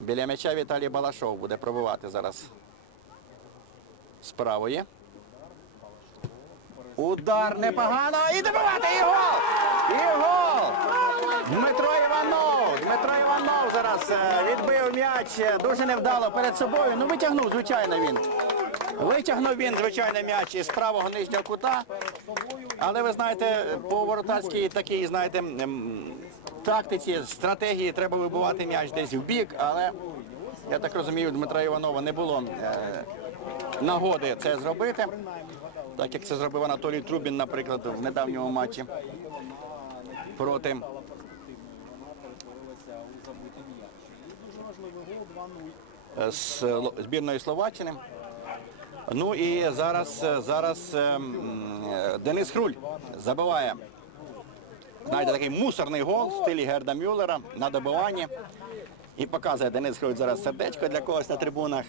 Біля м'яча Віталій Балашов буде пробувати зараз з правої. Удар непогано і добивати і гол! І гол! Дмитро Іванов! Дмитро Іванов зараз е, відбив м'яч е, дуже невдало перед собою. Ну витягнув, звичайно, він. Витягнув він, звичайно, м'яч із правого нижнього кута. Але ви знаєте, по воротарській такій, знаєте, ем, тактиці, стратегії треба вибивати м'яч десь в бік, але я так розумію, Дмитра Іванова не було е, нагоди це зробити. Так як це зробив Анатолій Трубін, наприклад, в недавньому матчі проти з збірної Словаччини. Ну і зараз, е, зараз е, е, Денис Хруль забиває. Знаєте, такий мусорний гол в стилі Герда Мюллера на добиванні. І показує Денис Хруль зараз сердечко для когось на трибунах.